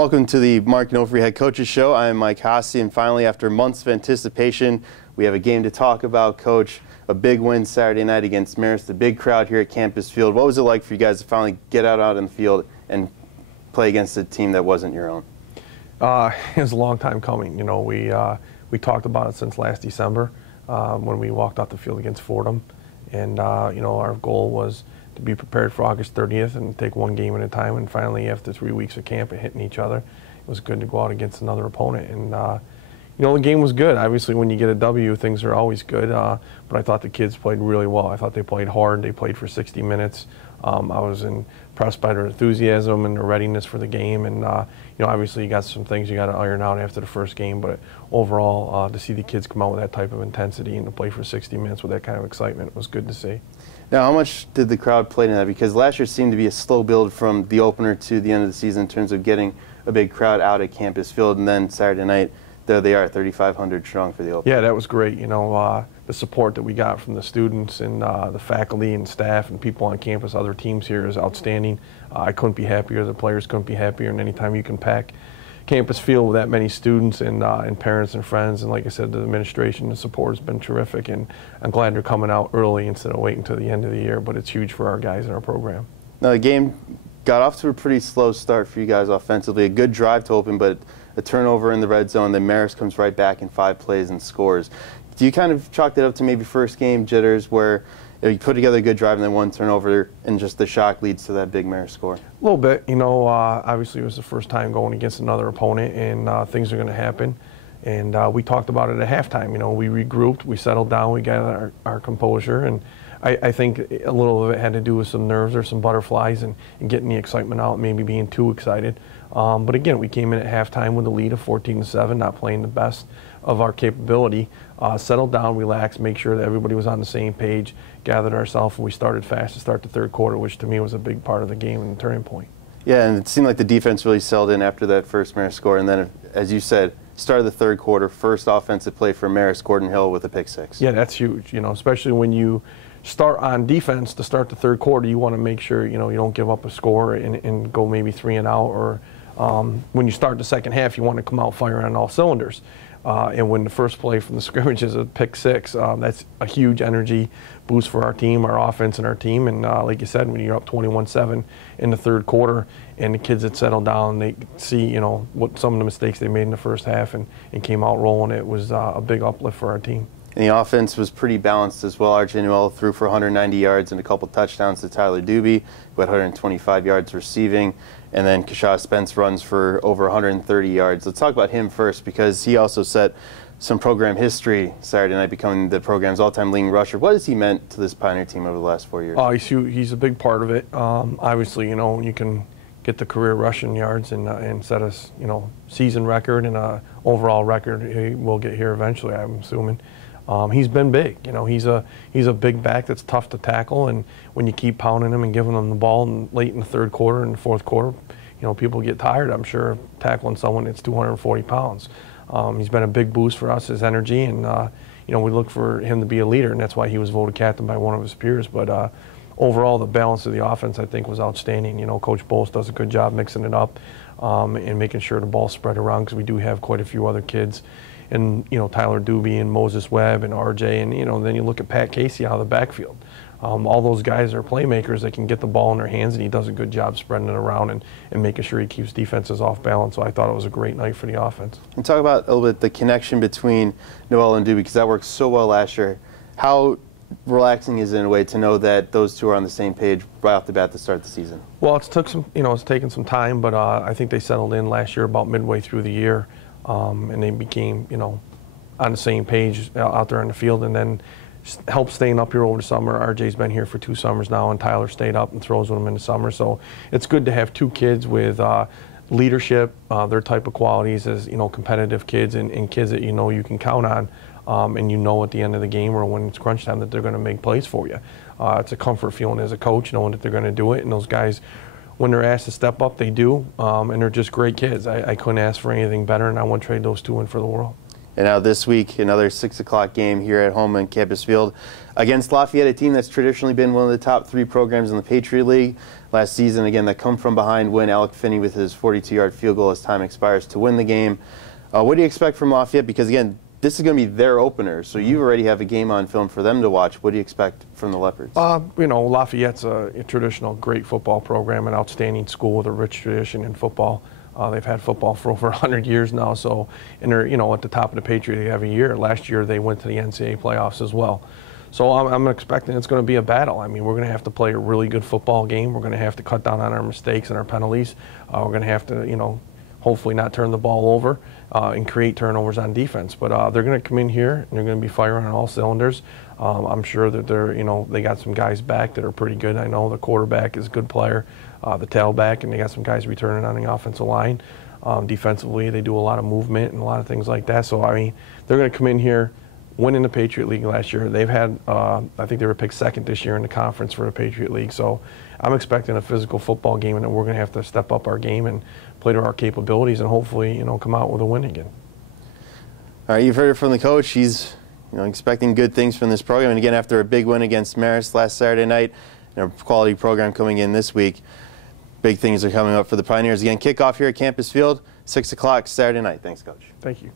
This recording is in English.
welcome to the Mark Nofri Head Coaches Show. I am Mike Hossie, and finally, after months of anticipation, we have a game to talk about, Coach. A big win Saturday night against Marist, the big crowd here at Campus Field. What was it like for you guys to finally get out in the field and play against a team that wasn't your own? It was a long time coming. You know, we talked about it since last December when we walked off the field against Fordham, and you know, our goal was to be prepared for August 30th and take one game at a time. And finally, after 3 weeks of camp and hitting each other, it was good to go out against another opponent. And you know, the game was good. Obviously, when you get a W, things are always good. But I thought the kids played really well. I thought they played hard. They played for 60 minutes. I was impressed by their enthusiasm and their readiness for the game. And you know, obviously, you got some things you got to iron out after the first game. But overall, to see the kids come out with that type of intensity and to play for 60 minutes with that kind of excitement was good to see. Now, how much did the crowd play in that? Because last year seemed to be a slow build from the opener to the end of the season in terms of getting a big crowd out at Campus Field, and then Saturday night, there they are, 3,500 strong for the opener. Yeah, that was great. You know, the support that we got from the students and the faculty and staff and people on campus, other teams here, is outstanding. I couldn't be happier. The players couldn't be happier. And anytime you can pack Campus Field with that many students and parents and friends, and like I said, the administration, the support has been terrific. And I'm glad they're coming out early instead of waiting until the end of the year. But it's huge for our guys in our program. Now, the game got off to a pretty slow start for you guys offensively. A good drive to open, but a turnover in the red zone. Then Marist comes right back in 5 plays and scores. Do you kind of chalk that up to maybe first game jitters where you put together a good drive and then one turnover and just the shock leads to that big Marist score? A little bit. You know, obviously it was the first time going against another opponent, and things are going to happen. And we talked about it at halftime. You know, we regrouped, we settled down, we got our composure, and I think a little of it had to do with some nerves or some butterflies and getting the excitement out, maybe being too excited. But again, we came in at halftime with a lead of 14-7, not playing the best of our capability. Settled down, relaxed, make sure that everybody was on the same page, gathered ourselves, and we started fast to start the third quarter, which to me was a big part of the game and the turning point. Yeah, and it seemed like the defense really settled in after that first Marist score, and then, as you said, started the third quarter, first offensive play for Marist, Gordon Hill with a pick six. Yeah, that's huge, you know, especially when you start on defense to start the third quarter. You want to make sure, you know, you don't give up a score and go maybe 3 and out, or when you start the second half, you want to come out firing on all cylinders. And when the first play from the scrimmage is a pick six, that's a huge energy boost for our team, our offense, and our team. And like you said, when you're up 21-7 in the third quarter, and the kids had settled down, they see, you know, what some of the mistakes they made in the first half and came out rolling. It was a big uplift for our team. And the offense was pretty balanced as well. RJ Noel threw for 190 yards and a couple touchdowns to Tyler Doobie, who had 125 yards receiving. And then Kashad Spence runs for over 130 yards. Let's talk about him first, because he also set some program history Saturday night, becoming the program's all-time leading rusher. What has he meant to this Pioneer team over the last 4 years? Oh, he's a big part of it. Obviously, you know, you can get the career rushing yards and set us, you know, season record and a overall record. He will get here eventually, I'm assuming. He's been big. You know, he's a big back that's tough to tackle, and when you keep pounding him and giving him the ball late in the third quarter and the fourth quarter, you know, people get tired, I'm sure, of tackling someone that's 240 pounds. He's been a big boost for us, his energy, and you know, we look for him to be a leader, and that's why he was voted captain by one of his peers. But overall, the balance of the offense, I think, was outstanding. You know, Coach Bowles does a good job mixing it up and making sure the ball's spread around, because we do have quite a few other kids. And, you know, Tyler Doobie and Moses Webb and RJ, and, you know, then you look at Pat Casey out of the backfield. All those guys are playmakers that can get the ball in their hands, and he does a good job spreading it around and making sure he keeps defenses off balance. So I thought it was a great night for the offense. And talk about a little bit the connection between Noel and Doobie, because that worked so well last year. How relaxing is it in a way to know that those two are on the same page right off the bat to start the season? Well, it's taken some time, but I think they settled in last year about midway through the year. And they became, you know, on the same page out there in the field, and then helped staying up here over the summer. RJ's been here for 2 summers now, and Tyler stayed up and throws with him in the summer. So it's good to have 2 kids with leadership, their type of qualities as, you know, competitive kids and kids that you know you can count on, and you know at the end of the game or when it's crunch time that they're going to make plays for you. It's a comfort feeling as a coach, knowing that they're going to do it, and those guys, when they're asked to step up, they do, and they're just great kids. I couldn't ask for anything better, and I wouldn't trade those 2 in for the world. And now this week, another 6 o'clock game here at home on Campus Field against Lafayette, a team that's traditionally been one of the top 3 programs in the Patriot League. Last season, again, that come from behind win. Alec Finney with his 42-yard field goal as time expires to win the game. What do you expect from Lafayette? Because, again, this is going to be their opener, so you already have a game on film for them to watch. What do you expect from the Leopards? You know, Lafayette's a traditional great football program, an outstanding school with a rich tradition in football. They've had football for over 100 years now, so, and they're, you know, at the top of the Patriot League every year. Last year they went to the NCAA playoffs as well. So I'm expecting it's going to be a battle. I mean, we're going to have to play a really good football game. We're going to have to cut down on our mistakes and our penalties. We're going to have to, you know, hopefully not turn the ball over and create turnovers on defense. But they're going to come in here and they're going to be firing on all cylinders. I'm sure that they're, you know, they got some guys back that are pretty good. I know the quarterback is a good player, the tailback, and they got some guys returning on the offensive line. Defensively, they do a lot of movement and a lot of things like that. So, I mean, they're going to come in here, winning the Patriot League last year. They've had, I think they were picked second this year in the conference for the Patriot League. So I'm expecting a physical football game, and we're going to have to step up our game and play to our capabilities and hopefully, you know, come out with a win again. All right, you've heard it from the coach. He's, you know, expecting good things from this program. And again, after a big win against Marist last Saturday night, and a quality program coming in this week, big things are coming up for the Pioneers. Again, kickoff here at Campus Field, 6 o'clock Saturday night. Thanks, Coach. Thank you.